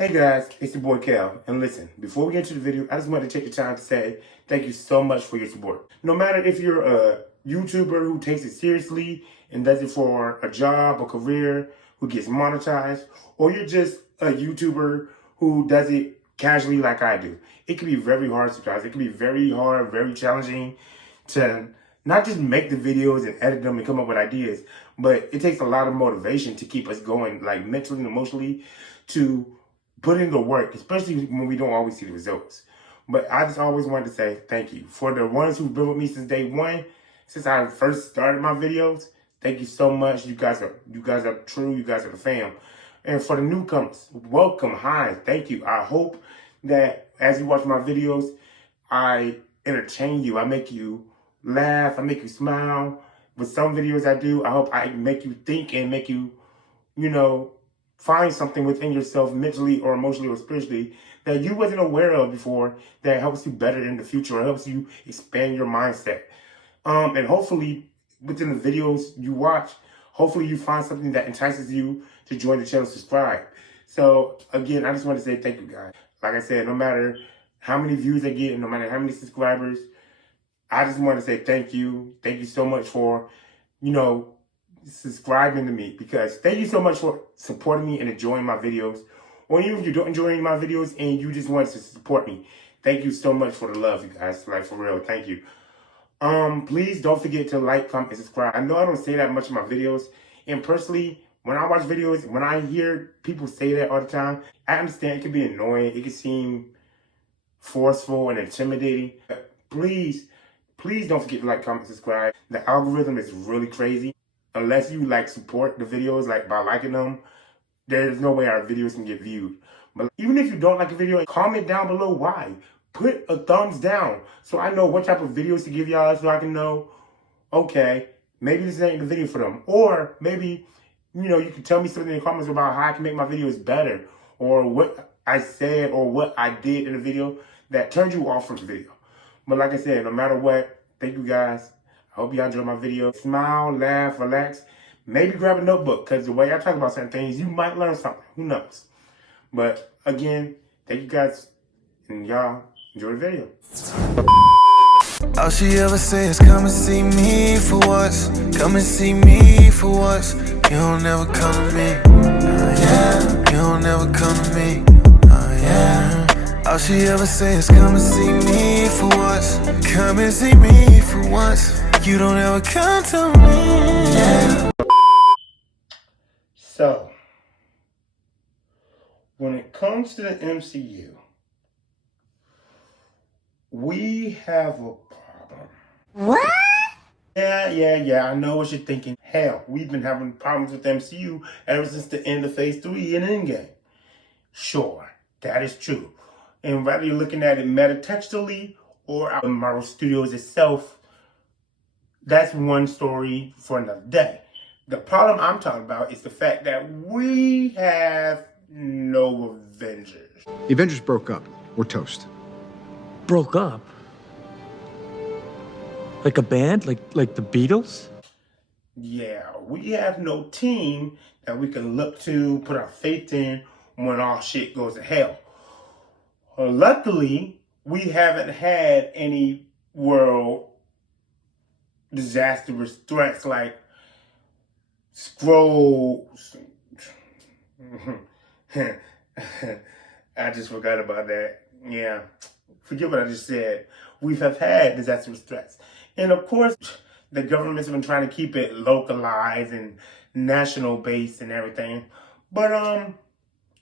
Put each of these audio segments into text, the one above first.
Hey guys, it's your boy Kel, and listen, before we get into the video, I just want to take the time to say thank you so much for your support. No matter if you're a YouTuber who takes it seriously and does it for a job or career, who gets monetized, or you're just a YouTuber who does it casually like I do. It can be very hard sometimes. It can be very hard, very challenging to not just make the videos and edit them and come up with ideas, but it takes a lot of motivation to keep us going, like mentally and emotionally, to put in the work, especially when we don't always see the results. But I just always wanted to say thank you. For the ones who've been with me since day one, since I first started my videos, thank you so much. You guys are true, you guys are the fam. And for the newcomers, welcome, hi, thank you. I hope that as you watch my videos, I entertain you, I make you laugh, I make you smile. With some videos I do, I hope I make you think and make you, find something within yourself mentally or emotionally or spiritually that you wasn't aware of before that helps you better in the future or helps you expand your mindset. And hopefully within the videos you watch, hopefully you find something that entices you to join the channel, subscribe. So again, I just want to say thank you guys. Like I said, no matter how many views I get and no matter how many subscribers, I just want to say thank you. Thank you so much for, subscribing to me, because thank you so much for supporting me and enjoying my videos. Or even if you don't enjoy my videos and you just want to support me, thank you so much for the love, you guys. Like, for real, thank you. Please don't forget to like, comment, and subscribe. I know I don't say that much in my videos, and personally, when I watch videos, when I hear people say that all the time, I understand it can be annoying, it can seem forceful and intimidating. But please don't forget to like, comment, subscribe. The algorithm is really crazy. Unless you support the videos by liking them, there's no way our videos can get viewed. But even if you don't like a video, comment down below why. Put a thumbs down so I know what type of videos to give y'all, so I can know, okay, maybe this ain't the video for them. Or maybe, you can tell me something in the comments about how I can make my videos better, or what I said or what I did in the video that turned you off from the video. But like I said, no matter what, thank you guys. I hope y'all enjoy my video. Smile, laugh, relax. Maybe grab a notebook, because the way I talk about certain things, you might learn something. Who knows? But again, thank you guys, and y'all enjoy the video. All she ever say is come and see me for once. Come and see me for once. You don't ever come to me. Yeah. You don't ever come to me. Yeah. All she ever say is come and see me for once. Come and see me for once. You don't ever come to me. Yeah. So, when it comes to the MCU, we have a problem. What? Yeah, I know what you're thinking. Hell, we've been having problems with the MCU ever since the end of Phase 3 in Endgame. Sure, that is true. And whether you're looking at it metatextually or out in Marvel Studios itself, that's one story for another day. The problem I'm talking about is the fact that we have no Avengers. The Avengers broke up. We're toast. Broke up? Like a band? Like the Beatles? Yeah, we have no team that we can look to, put our faith in when all shit goes to hell. Luckily, we haven't had any world disastrous threats like scrolls. I just forgot about that. Yeah, forget what I just said. We have had disastrous threats. And of course, the government's been trying to keep it localized and national based and everything. But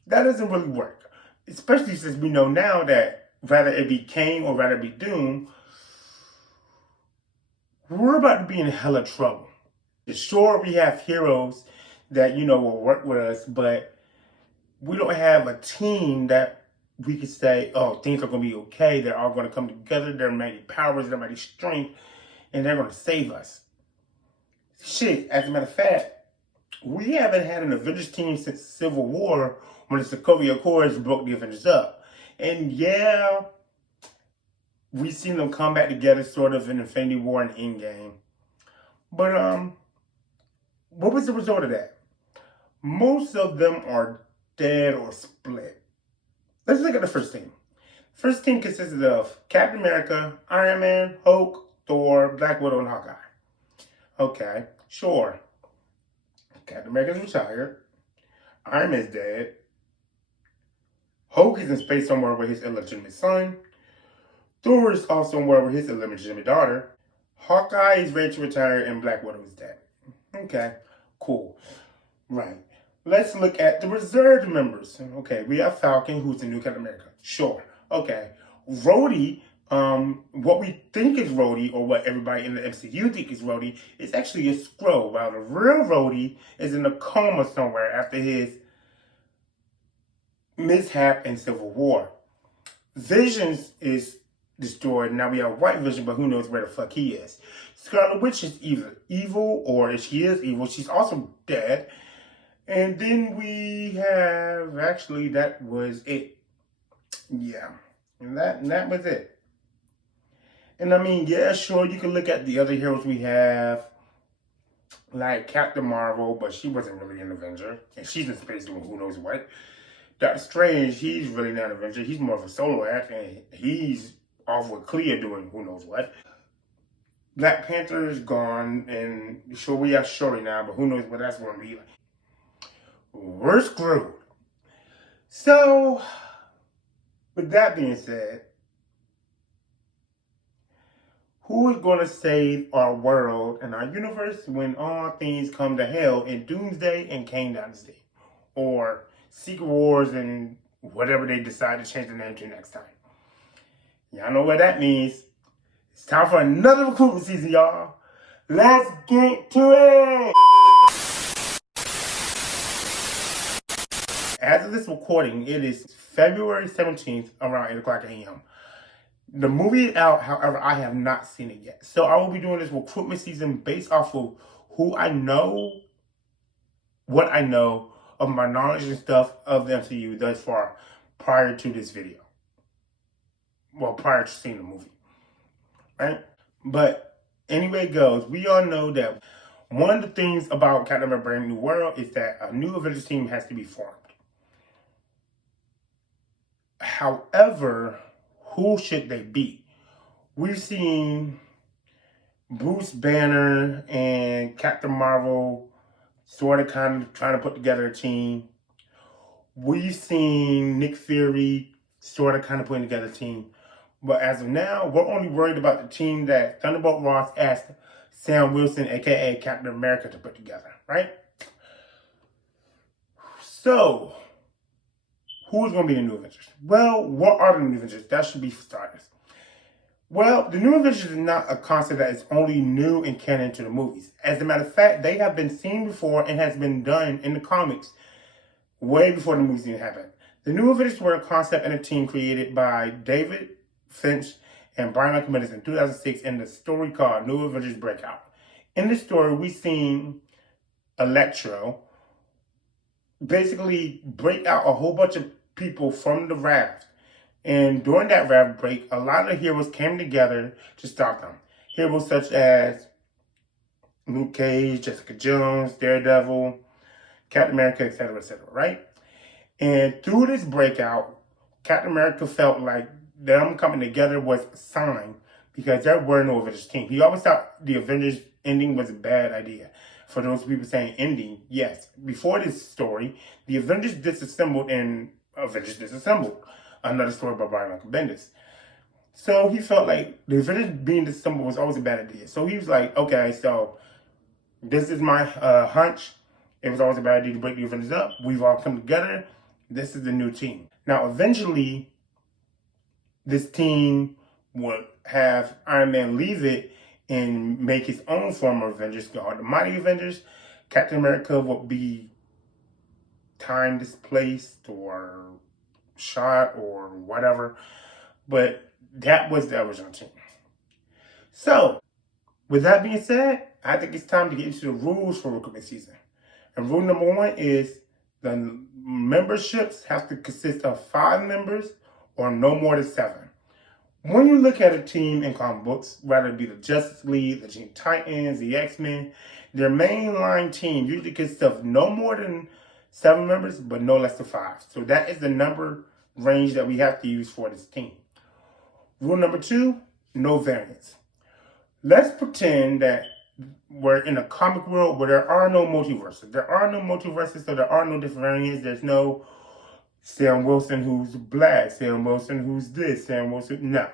that doesn't really work. Especially since we know now that rather it be Kang or rather it be Doom, we're about to be in hella trouble. Sure, we have heroes that, will work with us, but we don't have a team that we could say, oh, things are going to be okay. They're all going to come together. There are mighty powers, there are mighty strength, and they're going to save us. Shit, as a matter of fact, we haven't had an Avengers team since Civil War when the Sokovia Accords broke the Avengers up. And yeah, we've seen them come back together sort of in Infinity War and Endgame. But what was the result of that? Most of them are dead or split. Let's look at the first team. First team consisted of Captain America, Iron Man, Hulk, Thor, Black Widow, and Hawkeye. Okay, sure. Captain America's retired. Iron Man's dead. Hulk is in space somewhere with his illegitimate son. Thor is also somewhere with his illegitimate daughter. Hawkeye is ready to retire and Black Widow is dead. Okay, cool. Right. Let's look at the reserved members. Okay, we have Falcon, who's the new Captain America. Sure. Okay. Rhodey, what we think is Rhodey, or what everybody in the MCU think is Rhodey, is actually a Skrull, while the real Rhodey is in a coma somewhere after his mishap in Civil War. Visions is destroyed. Now we have White Vision, but who knows where the fuck he is. Scarlet Witch is either evil, or if she is evil, she's also dead. And then we have, actually, that was it. Yeah, and that was it. And I mean, yeah, sure, you can look at the other heroes we have, like Captain Marvel, but she wasn't really an Avenger, and she's in space doing who knows what. Doctor Strange, he's really not an Avenger. He's more of a solo act, and he's off with Clea doing who knows what. Black Panther is gone, and sure, we have Shuri now, but who knows what that's going to be like. We're screwed. So, with that being said, who is going to save our world and our universe when all things come to hell in Doomsday and Kang Dynasty? Or Secret Wars and whatever they decide to change the name to next time. Y'all know what that means. It's time for another recruitment season, y'all. Let's get to it! As of this recording, it is February 17th around 8 o'clock a.m. The movie is out, however, I have not seen it yet. So I will be doing this recruitment season based off of who I know, what I know of my knowledge and stuff of the MCU thus far prior to this video. Well, prior to seeing the movie. Right? But anyway it goes, we all know that one of the things about Captain America Brave New World is that a new Avengers team has to be formed. However, who should they be? We've seen Bruce Banner and Captain Marvel sort of kind of trying to put together a team. We've seen Nick Fury sort of kind of putting together a team. But as of now, we're only worried about the team that Thunderbolt Ross asked Sam Wilson, aka Captain America, to put together, right? So, who's going to be the new Avengers? Well, what are the new Avengers? That should be for starters. Well, the new Avengers is not a concept that is only new and canon to the movies. As a matter of fact, they have been seen before and has been done in the comics way before the movies even happened. The new Avengers were a concept and a team created by David Finch and Brian Michael Bendis in 2006 in the story called New Avengers Breakout. In this story, we seen Electro basically break out a whole bunch of people from the raft. And during that raft break, a lot of the heroes came together to stop them. Heroes such as Luke Cage, Jessica Jones, Daredevil, Captain America, etc., right? And through this breakout, Captain America felt like them coming together was a sign because there were no Avengers team. He always thought the Avengers ending was a bad idea. For those people saying ending, yes. Before this story, the Avengers disassembled and Avengers disassembled. Another story by Brian Michael Bendis. So he felt like the Avengers being disassembled was always a bad idea. So he was like, okay, so this is my hunch. It was always a bad idea to break the Avengers up. We've all come together. This is the new team. Now, eventually, this team would have Iron Man leave it and make his own form of Avengers called the Mighty Avengers. Captain America would be time displaced or shot or whatever. But that was the original team. So, with that being said, I think it's time to get into the rules for recruitment season. And rule number 1 is the memberships have to consist of 5 members or no more than 7. When you look at a team in comic books, whether it be the Justice League, the Teen Titans, the X-Men, their mainline team usually consists of no more than 7 members, but no less than 5. So that is the number range that we have to use for this team. Rule number 2, no variance. Let's pretend that we're in a comic world where there are no multiverses. There are no multiverses, so there are no different variants. There's no Sam Wilson who's black, Sam Wilson who's this, Sam Wilson. No.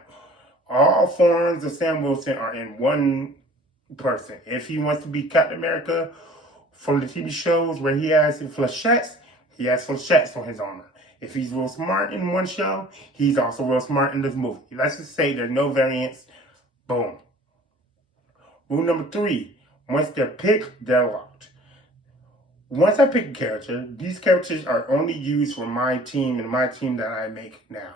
All forms of Sam Wilson are in one person. If he wants to be Captain America from the TV shows where he has flechettes, he has flechettes on his armor. If he's real smart in one show, he's also real smart in this movie. Let's just say there's no variants. Boom. Rule number 3, once they're picked, they're locked. Once I pick a character, these characters are only used for my team and my team that I make now.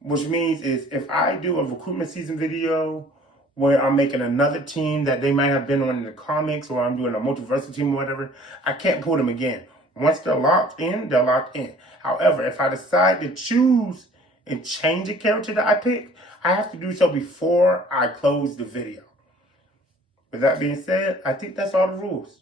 Which means is if I do a recruitment season video where I'm making another team that they might have been on in the comics, or I'm doing a multiverse team or whatever, I can't pull them again. Once they're locked in, they're locked in. However, if I decide to choose and change a character that I pick, I have to do so before I close the video. With that being said, I think that's all the rules.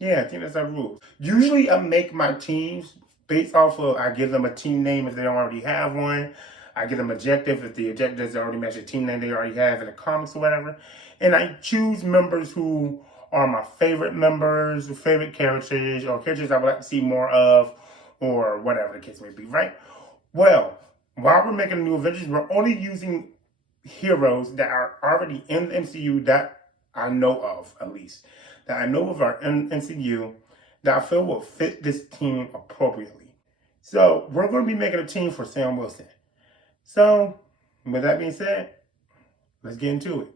Yeah, I think that's all the rules. Usually I make my teams based off of, I give them a team name if they don't already have one. I give them objective if the objective doesn't already match the team name they already have in the comics or whatever. And I choose members who are my favorite members, favorite characters, or characters I would like to see more of, or whatever the case may be, right? Well, while we're making a new Avengers, we're only using heroes that are already in the MCU that I know of, at least. That I know of are in MCU that I feel will fit this team appropriately. So, we're going to be making a team for Sam Wilson. So, with that being said, let's get into it.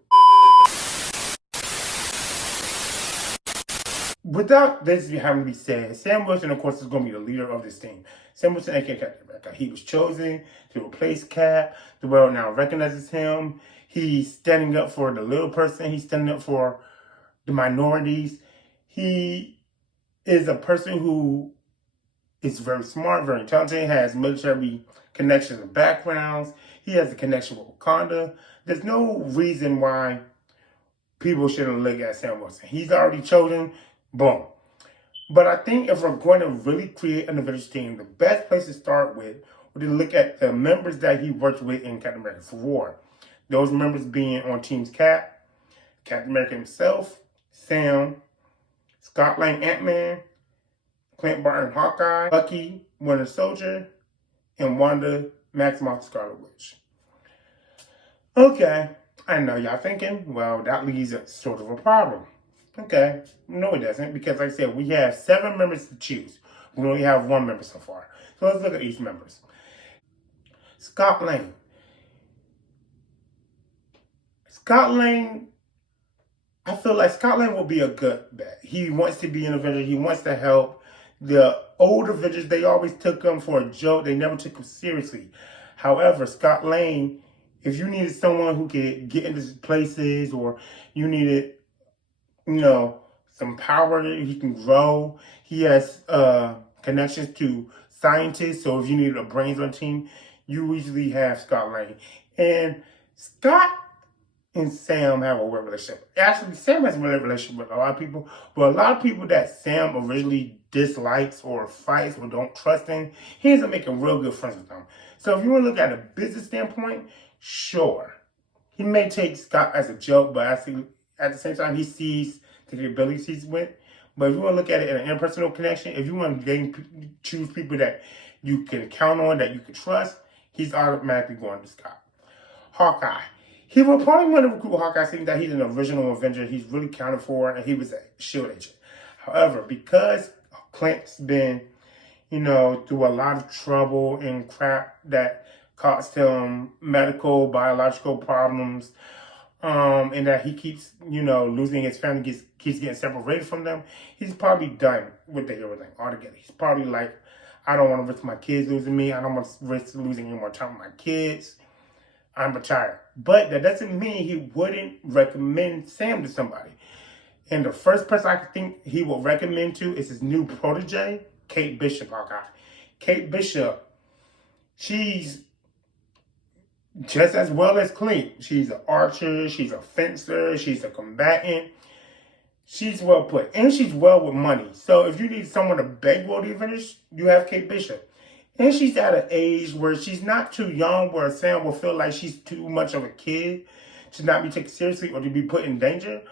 Without this having to be said, Sam Wilson, of course, is going to be the leader of this team. Sam Wilson, aka Captain America. He was chosen to replace Cap. The world now recognizes him. He's standing up for the little person. He's standing up for the minorities. He is a person who is very smart, very intelligent, has military connections and backgrounds. He has a connection with Wakanda. There's no reason why people shouldn't look at Sam Wilson. He's already chosen. Boom. But I think if we're going to really create an Avengers team, the best place to start with would be to look at the members that he worked with in Captain America Civil War. Those members being on teams Cap, Captain America himself, Sam, Scott Lang Ant-Man, Clint Barton Hawkeye, Bucky Winter Soldier, and Wanda Maximoff Scarlet Witch. Okay, I know y'all thinking, well, that leaves a sort of a problem. Okay, no it doesn't, because like I said, we have 7 members to choose. We only have 1 member so far. So let's look at each member. Scott Lang. I feel like Scott Lang will be a good bet. He wants to be an Avenger. He wants to help. The old Avengers, they always took him for a joke. They never took him seriously. However, Scott Lang, if you needed someone who could get into places, or you needed, some power, he can grow. He has connections to scientists. So if you needed a brains on team, you usually have Scott Lang. And Scott and Sam have a weird relationship. Actually, Sam has a weird relationship with a lot of people, but a lot of people that Sam originally dislikes or fights or don't trust in, he ends up making real good friends with them. So if you want to look at a business standpoint, sure. He may take Scott as a joke, but actually, at the same time, he sees the capabilities he's with. But if you want to look at it in an impersonal connection, if you want to choose people that you can count on, that you can trust, he's automatically going to Scott. Hawkeye. He will probably want to recruit Hawkeye, seeing that he's an original Avenger. He's really counted for, and he was a SHIELD agent. However, because Clint's been, through a lot of trouble and crap that caused him medical, biological problems, and that he keeps, losing his family, keeps getting separated from them, he's probably done with the hero thing altogether. He's probably like, I don't want to risk my kids losing me. I don't want to risk losing any more time with my kids. I'm retired. But that doesn't mean he wouldn't recommend Sam to somebody. And the first person I think he will recommend to is his new protege, Kate Bishop, Hawkeye. Kate Bishop, she's just as well as Clint. She's an archer, she's a fencer, she's a combatant. She's well put, and she's well with money. So if you need someone to bankroll the Avengers, you have Kate Bishop. And she's at an age where she's not too young where Sam will feel like she's too much of a kid to not be taken seriously or to be put in danger.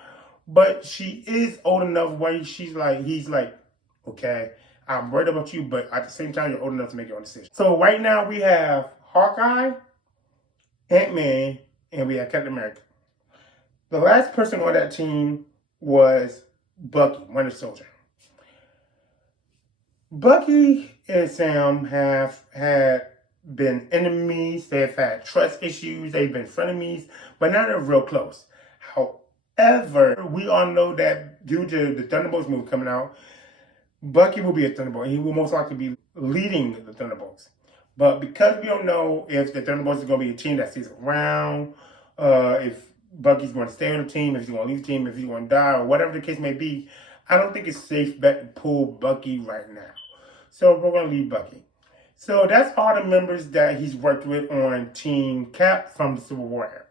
But she is old enough where he's like, okay, I'm worried about you, but at the same time, you're old enough to make your own decision. So right now we have Hawkeye, Ant-Man, and we have Captain America. The last person on that team was Bucky, Winter Soldier. Bucky and Sam have had been enemies. They've had trust issues. They've been frenemies, but now they're real close. However, we all know that due to the Thunderbolts movie coming out, Bucky will be a Thunderbolt. He will most likely be leading the Thunderbolts. But because we don't know if the Thunderbolts is going to be a team that stays around, if Bucky's going to stay on the team, if he's going to leave the team, if he's going to die, or whatever the case may be, I don't think it's safe bet to pull Bucky right now. So we're going to leave Bucky. So that's all the members that he's worked with on Team Cap from the Civil War era.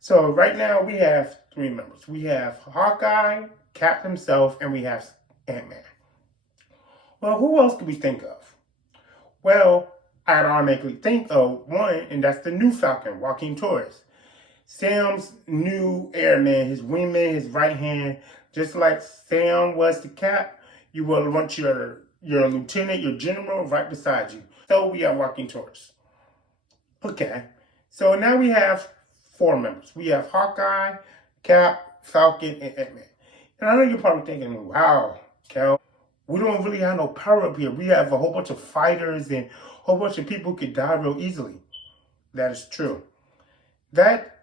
So right now we have 3 members. We have Hawkeye, Cap himself, and we have Ant-Man. Well, who else can we think of? Well, I'd automatically think of one, and that's the new Falcon, Joaquin Torres. Sam's new airman, his wingman, his right hand. Just like Sam was the Cap, you will want your lieutenant, your general right beside you. So we have Joaquin Torres. Okay, so now we have 4 members. We have Hawkeye, Cap, Falcon, and Ant-Man. And I know you're probably thinking, wow, Kel, we don't really have no power up here. We have a whole bunch of fighters and a whole bunch of people who could die real easily. That is true. That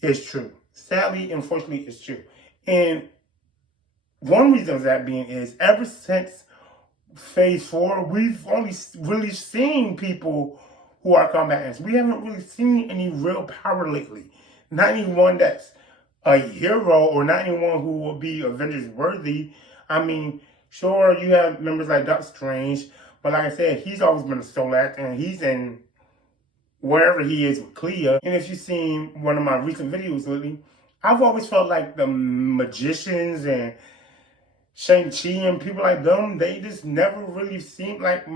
is true. Sadly, unfortunately, it's true. And one reason of that being is ever since Phase 4, we've only really seen people who are combatants. We haven't really seen any real power lately. Not anyone that's a hero or not anyone who will be Avengers worthy. I mean, sure, you have members like Doctor Strange, but like I said, he's always been a solo actor, and he's in wherever he is with Clea. And if you've seen one of my recent videos lately, I've always felt like the magicians and Shang-Chi and people like them, they just never really seemed like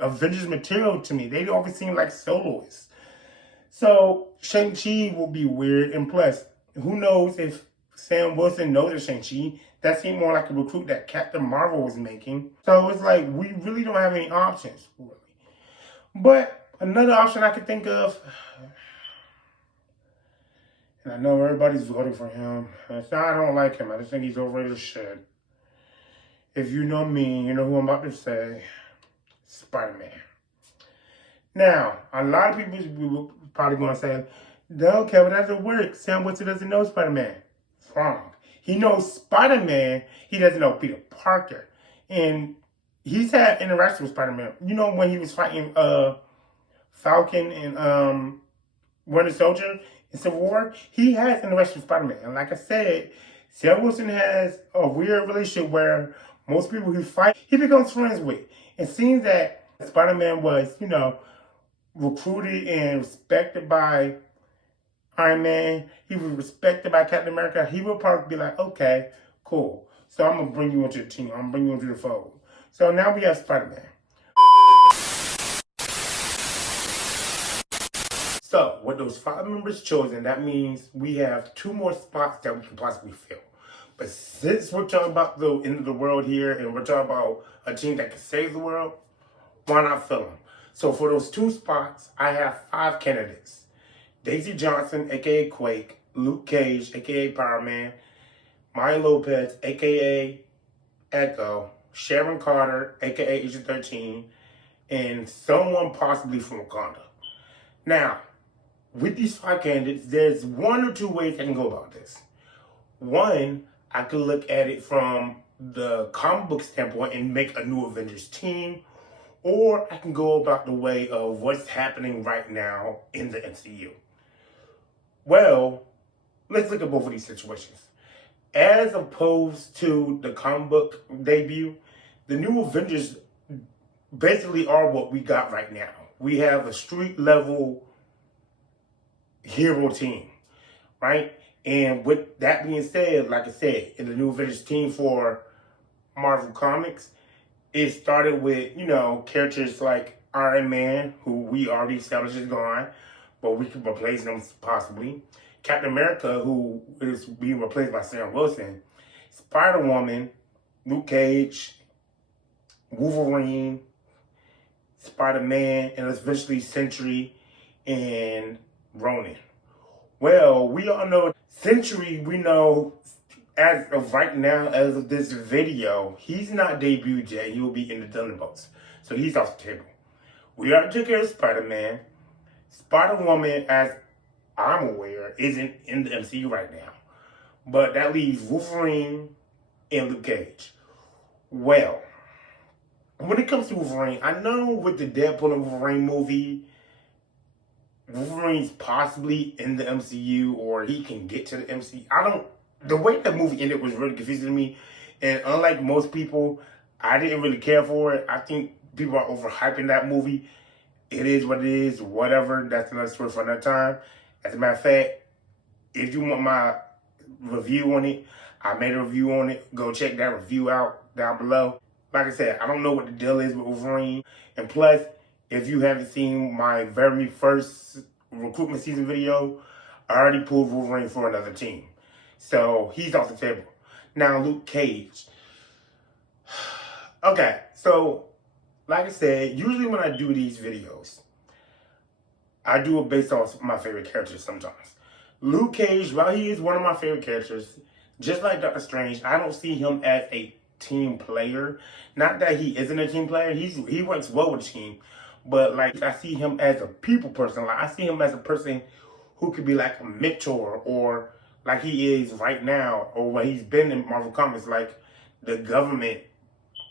Avengers material to me. They always seem like soloists. So Shang-Chi will be weird. And plus, who knows if Sam Wilson knows of Shang-Chi? That seemed more like a recruit that Captain Marvel was making. So it's like, we really don't have any options, really. But another option I could think of, and I know everybody's voting for him. It's not, I don't like him. I just think he's overrated as shit. If you know me, you know who I'm about to say. Spider-Man. Now, a lot of people probably going to say, no, Kevin, that doesn't work. Sam Wilson doesn't know Spider-Man. Wrong. He knows Spider-Man. He doesn't know Peter Parker. And he's had interaction with Spider-Man. You know when he was fighting Falcon and Winter Soldier in Civil War? He has interaction with Spider-Man. And like I said, Sam Wilson has a weird relationship where most people who fight, he becomes friends with. It seems that Spider-Man was, you know, recruited and respected by Iron Man. He was respected by Captain America. He will probably be like, okay, cool. So I'm going to bring you into the team. I'm going to bring you into the fold. So now we have Spider-Man. So with those 5 members chosen, that means we have 2 more spots that we can possibly fill. But since we're talking about the end of the world here and we're talking about a team that can save the world, why not fill them? So for those 2 spots, I have 5 candidates. Daisy Johnson, a.k.a. Quake, Luke Cage, a.k.a. Power Man, Maya Lopez, a.k.a. Echo, Sharon Carter, a.k.a. Agent 13, and someone possibly from Wakanda. Now, with these 5 candidates, there's 1 or 2 ways I can go about this. One, I could look at it from the comic book standpoint and make a new Avengers team, or I can go about the way of what's happening right now in the MCU. Well, let's look at both of these situations. As opposed to the comic book debut, the new Avengers basically are what we got right now. We have a street level hero team, right? And with that being said, like I said, in the new Avengers team for Marvel Comics, it started with, you know, characters like Iron Man, who we already established is gone, but we can replace him possibly. Captain America, who is being replaced by Sam Wilson. Spider-Woman, Luke Cage, Wolverine, Spider-Man, and eventually Sentry and Ronin. Well, we all know Sentry, we know as of right now, as of this video, he's not debuted yet. He will be in the Thunderbolts. So he's off the table. We already took care of Spider-Man. Spider-Woman, as I'm aware, isn't in the MCU right now. But that leaves Wolverine and Luke Cage. Well, when it comes to Wolverine, I know with the Deadpool and Wolverine movie, Wolverine's possibly in the MCU or he can get to the MCU. The way that movie ended was really confusing to me. And unlike most people, I didn't really care for it. I think people are overhyping that movie. It is what it is, whatever. That's another story for another time. As a matter of fact, if you want my review on it, I made a review on it. Go check that review out down below. Like I said, I don't know what the deal is with Wolverine. And plus, if you haven't seen my very first recruitment season video, I already pulled Wolverine for another team. So he's off the table. Now, Luke Cage. Okay, so like I said, usually when I do these videos, I do it based off my favorite characters sometimes. Luke Cage, while he is one of my favorite characters, just like Doctor Strange, I don't see him as a team player. Not that he isn't a team player. He works well with the team. But like I see him as a people person. Like I see him as a person who could be like a mentor, or like he is right now, or what he's been in Marvel Comics, like the government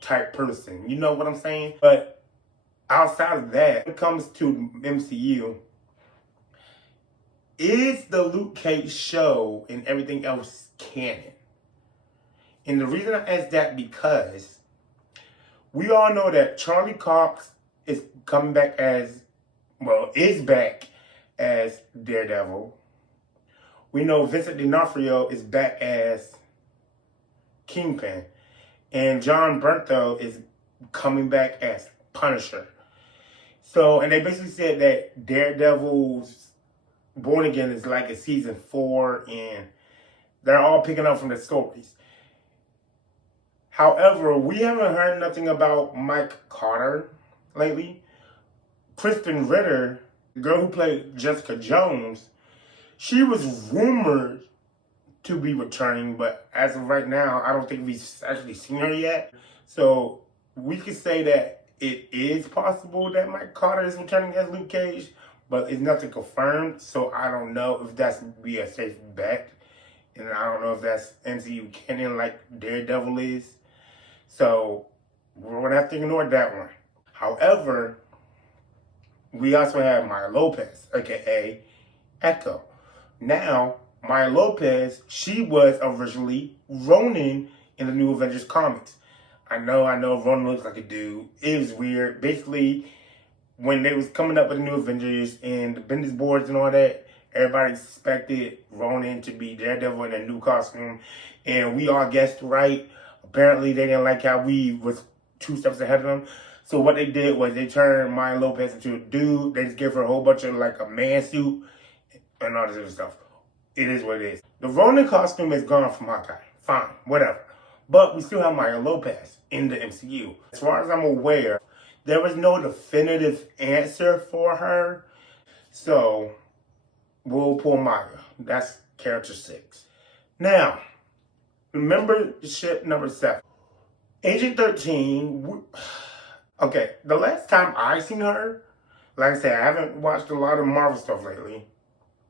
type person. You know what I'm saying? But outside of that, when it comes to MCU, is the Luke Cage show and everything else canon? And the reason I ask that, because we all know that Charlie Cox is coming back is back as Daredevil. We know Vincent D'Onofrio is back as Kingpin. And John Bernthal is coming back as Punisher. So, and they basically said that Daredevil's Born Again is like a season 4, and they're all picking up from the stories. However, we haven't heard nothing about Mike Carter lately. Kristen Ritter, the girl who played Jessica Jones, she was rumored to be returning, but as of right now, I don't think we've actually seen her yet. So we could say that it is possible that Mike Carter is returning as Luke Cage, but it's nothing confirmed. So I don't know if that's be a safe bet, and I don't know if that's MCU canon like Daredevil is. So we're gonna have to ignore that one. However, we also have Maya Lopez, aka Echo. Now, Maya Lopez, she was originally Ronin in the new Avengers comics. I know Ronin looks like a dude. It was weird. Basically, when they was coming up with the new Avengers and the Bendis boards and all that, everybody expected Ronin to be Daredevil in a new costume. And we all guessed right. Apparently, they didn't like how we was 2 steps ahead of them. So what they did was they turned Maya Lopez into a dude. They just gave her a whole bunch of like a man suit and all this other stuff. It is what it is. The Ronin costume is gone from Hawkeye. Fine, whatever. But we still have Maya Lopez in the MCU. As far as I'm aware, there was no definitive answer for her. So we'll pull Maya. That's character 6. Now, remember ship number 7. Agent 13. Okay, the last time I seen her, like I said, I haven't watched a lot of Marvel stuff lately.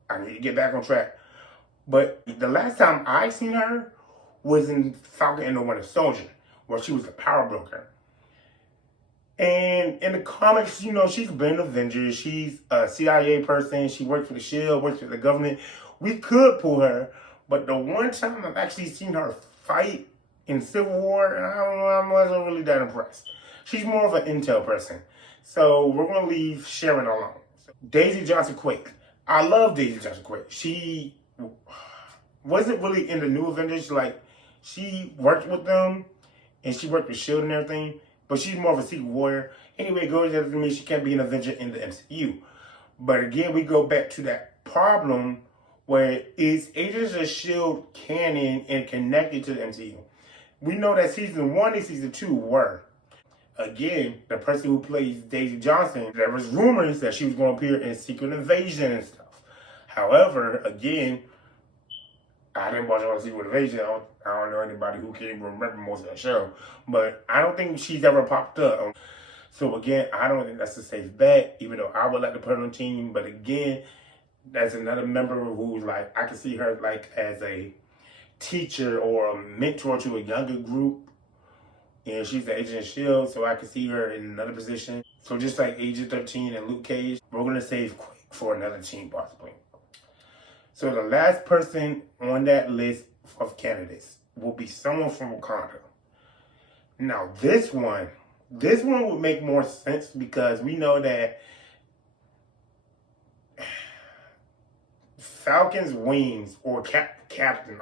I need to get back on track. But the last time I seen her was in Falcon and the Winter Soldier, where she was a power broker. And in the comics, you know, she's been in Avengers. She's a CIA person. She works for the S.H.I.E.L.D., works for the government. We could pull her, but the one time I've actually seen her fight in Civil War, and I don't know, I wasn't really that impressed. She's more of an intel person. So we're going to leave Sharon alone. Daisy Johnson-Quake. I love Daisy Johnson-Quake. She wasn't really in the new Avengers. Like, she worked with them, and she worked with S.H.I.E.L.D. and everything. but she's more of a secret warrior. Anyway, goes doesn't mean she can't be an Avenger in the MCU. But again, we go back to that problem where is Agents of S.H.I.E.L.D. canon and connected to the MCU. We know that season 1 and season 2 were. Again, the person who plays Daisy Johnson, there was rumors that she was going to appear in Secret Invasion and stuff. However, again, I didn't watch all Secret Invasion. I don't know anybody who can even remember most of that show. But I don't think she's ever popped up. So again, I don't think that's a safe bet, even though I would like to put her on the team. But again, that's another member who's like, I can see her like as a teacher or a mentor to a younger group. And she's the Agent of S.H.I.E.L.D., so I can see her in another position. So just like Agent 13 and Luke Cage, we're going to save Quick for another team possibly. So the last person on that list of candidates will be someone from Wakanda. Now this one would make more sense because we know that Falcon's wings, or Captain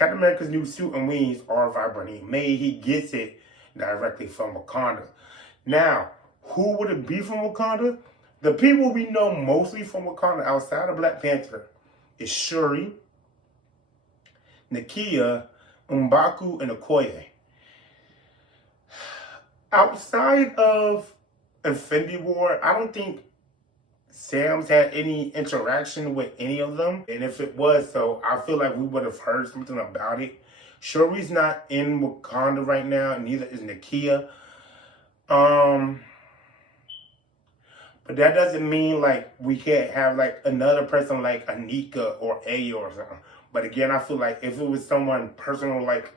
America's new suit and wings are vibranium made. He gets it directly from Wakanda. Now, who would it be from Wakanda? The people we know mostly from Wakanda outside of Black Panther is Shuri, Nakia, M'Baku, and Okoye. Outside of Infinity War, I don't think Sam's had any interaction with any of them. And if it was so, I feel like we would have heard something about it. Shuri's not in Wakanda right now, and neither is Nakia. But that doesn't mean like we can't have like another person like Anika or Ayo or something. But again, I feel like if it was someone personal, like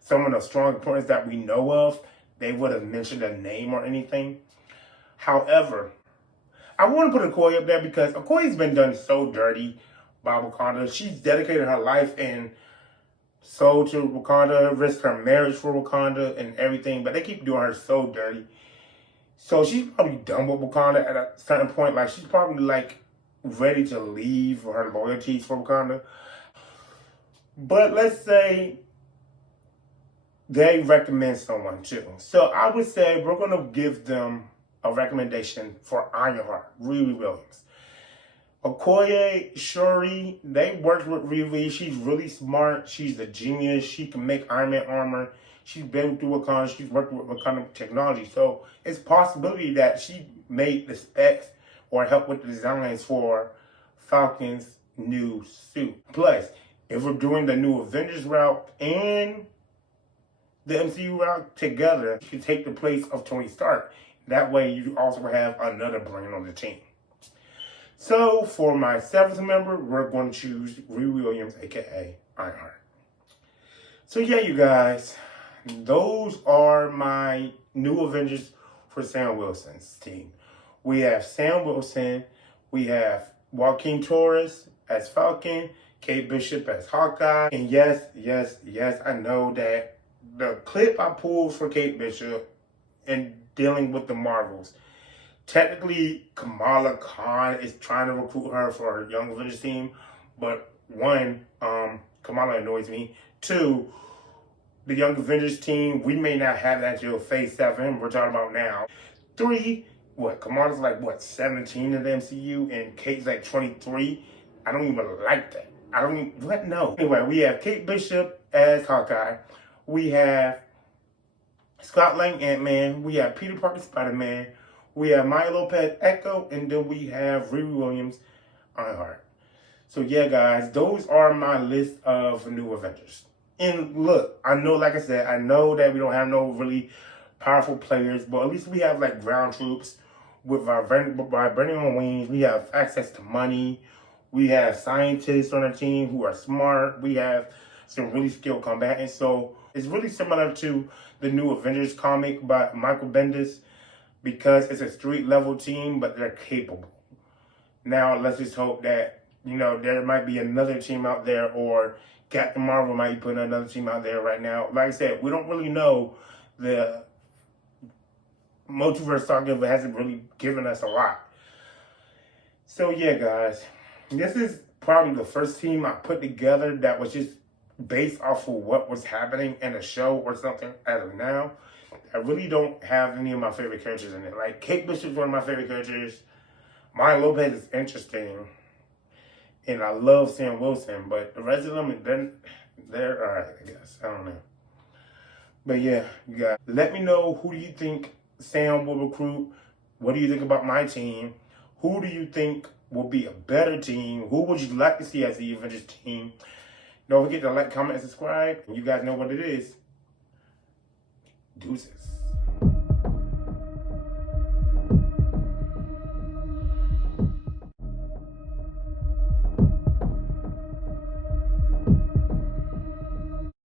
someone of strong importance that we know of, they would have mentioned a name or anything. However, I want to put Okoye up there because Okoye's been done so dirty by Wakanda. She's dedicated her life and soul to Wakanda, risked her marriage for Wakanda and everything, but they keep doing her so dirty. So she's probably done with Wakanda at a certain point. Like, she's probably, like, ready to leave her loyalties for Wakanda. But let's say they recommend someone, too. So I would say we're going to give them a recommendation for Ironheart, Riri Williams. Okoye, Shuri, they worked with Riri. She's really smart. She's a genius. She can make Iron Man armor. She's been through Wakanda. She's worked with Wakanda technology. So it's a possibility that she made the specs or helped with the designs for Falcon's new suit. Plus, if we're doing the new Avengers route and the MCU route together, you can take the place of Tony Stark. That way, you also have another brain on the team. So, for my 7th member, we're going to choose Riri Williams, a.k.a. Ironheart. So, yeah, you guys, those are my new Avengers for Sam Wilson's team. We have Sam Wilson, we have Joaquin Torres as Falcon, Kate Bishop as Hawkeye, and yes, I know that the clip I pulled for Kate Bishop and dealing with the Marvels, technically Kamala Khan is trying to recruit her for her Young Avengers team, but one, Kamala annoys me. 2, the Young Avengers team, we may not have that until Phase 7, we're talking about now. 3, Kamala's like, 17 in the MCU, and Kate's like 23. I don't even like that. No. Anyway, we have Kate Bishop as Hawkeye. We have Scott Lang, Ant-Man. We have Peter Parker, Spider-Man. We have Maya Lopez, Echo. And then we have Riri Williams, Ironheart. So yeah, guys, those are my list of new Avengers. And look, I know, like I said, I know that we don't have no really powerful players, but at least we have like ground troops with vibranium wings. We have access to money. We have scientists on our team who are smart. We have some really skilled combatants. So it's really similar to the new Avengers comic by Michael Bendis because it's a street level team, but they're capable. Now, let's just hope that, there might be another team out there, or Captain Marvel might be putting another team out there right now. Like I said, we don't really know. The Multiverse saga hasn't really given us a lot. So yeah, guys, this is probably the first team I put together that was just based off of what was happening in a show or something as of now. I really don't have any of my favorite characters in it. Like, Kate Bishop's one of my favorite characters. Maya Lopez is interesting. And I love Sam Wilson. But the rest of them, they're alright, I guess. I don't know. But yeah, you guys, let me know, who do you think Sam will recruit? What do you think about my team? Who do you think will be a better team? Who would you like to see as the Avengers team? Don't forget to like, comment, and subscribe. And you guys know what it is. Deuces.